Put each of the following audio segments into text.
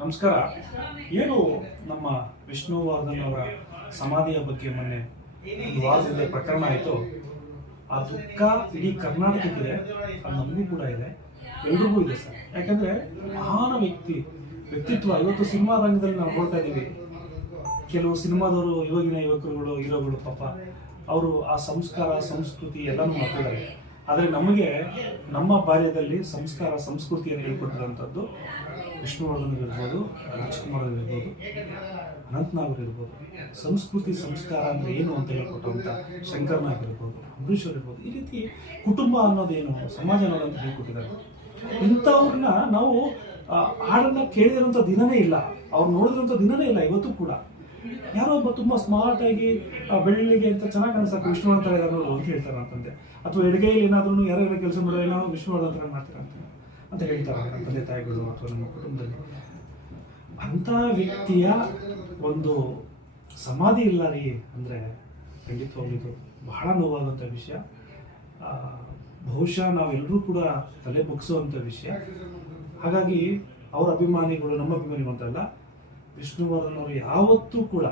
ನಮಸ್ಕಾರ. ಏನು ನಮ್ಮ ವಿಷ್ಣುವರ್ಧನ್ ಅವರ ಸಮಾಧಿಯ ಬಗ್ಗೆ ಮೊನ್ನೆ ಒಂದು ವಾರದಿಂದ ಪ್ರಕರಣ ಆಯಿತು. ಆ ದುಃಖ ಇಡೀ ಕರ್ನಾಟಕಕ್ಕಿದೆ, ಅದು ನಮಗೂ ಕೂಡ ಇದೆ, ಎಲ್ರಿಗೂ ಇದೆ ಸರ್. ಯಾಕಂದ್ರೆ ಮಹಾನ ವ್ಯಕ್ತಿತ್ವ. ಇವತ್ತು ಸಿನಿಮಾ ರಂಗದಲ್ಲಿ ನಾವು ನೋಡ್ತಾ ಇದ್ದೀವಿ, ಕೆಲವು ಸಿನಿಮಾದವರು ಇವಾಗಿನ ಯುವಕರುಗಳು ಹೀರೋಗಳು ಪಾಪ ಅವರು ಆ ಸಂಸ್ಕಾರ ಸಂಸ್ಕೃತಿ ಎಲ್ಲನೂ ಮಾಡ್ತಿದ್ದಾರೆ. ಆದರೆ ನಮಗೆ ನಮ್ಮ ಬಾಲ್ಯದಲ್ಲಿ ಸಂಸ್ಕಾರ ಸಂಸ್ಕೃತಿಯನ್ನು ಹೇಳ್ಕೊಟ್ಟಿರೋಂಥದ್ದು ವಿಷ್ಣುವರ್ಧನ್ ಇರ್ಬೋದು, ರಾಜ್ಕುಮಾರ್ ಇರ್ಬೋದು, ಅನಂತನಾಗ್ ಇರ್ಬೋದು. ಸಂಸ್ಕೃತಿ ಸಂಸ್ಕಾರ ಅಂದರೆ ಏನು ಅಂತ ಹೇಳ್ಕೊಟ್ಟಂಥ ಶಂಕರ್ನಾಗ್ ಇರ್ಬೋದು, ಅಂಬರೀಷ್ ಇರ್ಬೋದು. ಈ ರೀತಿ ಕುಟುಂಬ ಅನ್ನೋದೇನು, ಸಮಾಜ ಅನ್ನೋದಂತ ಹೇಳ್ಕೊಟ್ಟಿದ್ದಾರೆ. ಇಂಥವ್ರನ್ನ ನಾವು ಹಾಡನ್ನ ಕೇಳಿದಿರೋಂಥ ದಿನವೇ ಇಲ್ಲ, ಅವ್ರು ನೋಡಿದಿರೋಂಥ ದಿನವೇ ಇಲ್ಲ ಇವತ್ತು ಕೂಡ. ಯಾರೋ ಒಬ್ಬ ತುಂಬ ಸ್ಮಾರ್ಟ್ ಆಗಿ ಬೆಳ್ಳಿಗೆ ಅಂತ ಚೆನ್ನಾಗಿ ಕಾಣಿಸಕ್ಕೆ ವಿಷ್ಣುವರ್ಧನ್ ಇರೋರು ಅಂತ ಹೇಳ್ತಾರೆ ಅಂತಂದೆ, ಅಥವಾ ಎಡಗೈಲಿ ಏನಾದ್ರೂ ಯಾರೋ ಕೆಲಸ ಮಾಡೋ ಏನೋ ವಿಷ್ಣುವರ್ಧನ್ ಮಾಡ್ತಾರೆ ಅಂತ ಹೇಳ್ತಾರೆ ನಮ್ಮ ತಂದೆ ತಾಯಿಗಳು ಅಥವಾ ನಮ್ಮ ಕುಟುಂಬದಲ್ಲಿ. ಅಂಥ ವ್ಯಕ್ತಿಯ ಒಂದು ಸಮಾಧಿ ಇಲ್ಲ ರೀ ಅಂದರೆ ಖಂಡಿತವಾಗ್ಲಿದ್ದು ಬಹಳ ನೋವಾಗುವಂಥ ವಿಷಯ. ಬಹುಶಃ ನಾವೆಲ್ಲರೂ ಕೂಡ ತಲೆ ಬಗ್ಸುವಂಥ ವಿಷಯ. ಹಾಗಾಗಿ ಅವರ ಅಭಿಮಾನಿಗಳು, ನಮ್ಮ ಅಭಿಮಾನಿಗಳು ಅಂತಲ್ಲ, ವಿಷ್ಣುವರ್ಧನ್ ಅವರು ಯಾವತ್ತೂ ಕೂಡ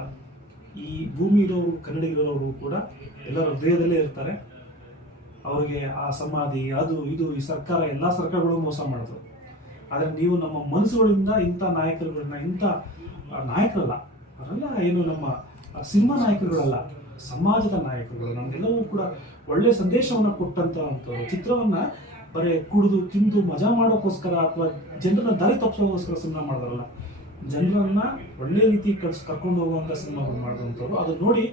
ಈ ಭೂಮಿ ಇರೋರು, ಕನ್ನಡಿಗರವರು ಕೂಡ ಎಲ್ಲರ ಹೃದಯದಲ್ಲೇ ಇರ್ತಾರೆ. ಅವರಿಗೆ ಆ ಸಮಾಧಿ ಅದು ಇದು ಈ ಸರ್ಕಾರ, ಎಲ್ಲ ಸರ್ಕಾರಗಳು ಮೋಸ ಮಾಡಿದ್ರು. ಆದರೆ ನೀವು ನಮ್ಮ ಮನಸ್ಸುಗಳಿಂದ ಇಂಥ ನಾಯಕರುಗಳನ್ನ, ಇಂಥ ನಾಯಕರಲ್ಲ ಅವರೆಲ್ಲ ಏನು ನಮ್ಮ ಸಿನಿಮಾ ನಾಯಕರುಗಳಲ್ಲ, ಸಮಾಜದ ನಾಯಕರುಗಳು. ನಮಗೆಲ್ಲವೂ ಕೂಡ ಒಳ್ಳೆ ಸಂದೇಶವನ್ನು ಕೊಟ್ಟಂಥವ್ರು. ಚಿತ್ರವನ್ನ ಬರೀ ಕುಡಿದು ತಿಂದು ಮಜಾ ಮಾಡೋಕ್ಕೋಸ್ಕರ ಅಥವಾ ಜನರನ್ನ ದಾರಿ ತಪ್ಪಿಸೋಗೋಸ್ಕರ ಸಿನಿಮಾ ಮಾಡಿದ್ರಲ್ಲ, ಜನರನ್ನ ಒಳ್ಳೆ ರೀತಿ ಕರ್ಕೊಂಡು ಹೋಗುವಂಥ ಸಿನಿಮಾಗಳು ಮಾಡಿದಂಥವ್ರು. ಅದನ್ನ ನೋಡಿ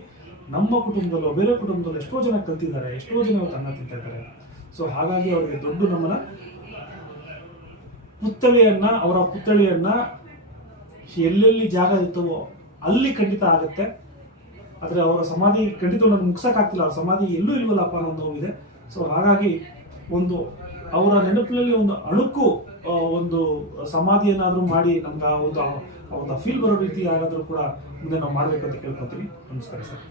ನಮ್ಮ ಕುಟುಂಬದಲ್ಲೋ ಬೇರೆ ಕುಟುಂಬದಲ್ಲೂ ಎಷ್ಟೋ ಜನ ಕಲ್ತಿದ್ದಾರೆ, ಎಷ್ಟೋ ಜನ ಇವತ್ತು ಅನ್ನ ತಿಂತಾ ಇದ್ದಾರೆ. ಸೊ ಹಾಗಾಗಿ ಅವರಿಗೆ ದೊಡ್ಡ ನಮ್ಮನ ಅವರ ಪುತ್ಥಳಿಯನ್ನ ಎಲ್ಲೆಲ್ಲಿ ಜಾಗ ಇರ್ತವೋ ಅಲ್ಲಿ ಖಂಡಿತ ಆಗುತ್ತೆ. ಆದರೆ ಅವರ ಸಮಾಧಿ ಖಂಡಿತ ನನಗೆ ಮುಗ್ಸಕ್ಕಾಗ್ತಿಲ್ಲ, ಅವ್ರ ಸಮಾಧಿ ಎಲ್ಲೂ ಇಲ್ವಲ್ಲಪ್ಪ ಅನ್ನೋ ನೋವಿದೆ. ಸೊ ಹಾಗಾಗಿ ಒಂದು ಅವರ ನೆನಪಿನಲ್ಲಿ ಒಂದು ಅಣುಕು ಒಂದು ಸಮಾಧಿಯನ್ನಾದರೂ ಮಾಡಿ ನಮ್ಗೆ ಒಂದು ಫೀಲ್ ಬರೋ ರೀತಿ ಆಗಾದ್ರೂ ಕೂಡ ಮುಂದೆ ನಾವು ಮಾಡಬೇಕಂತ ಕೇಳ್ಕೊತೀವಿ. ನಮಸ್ಕಾರ ಸರ್.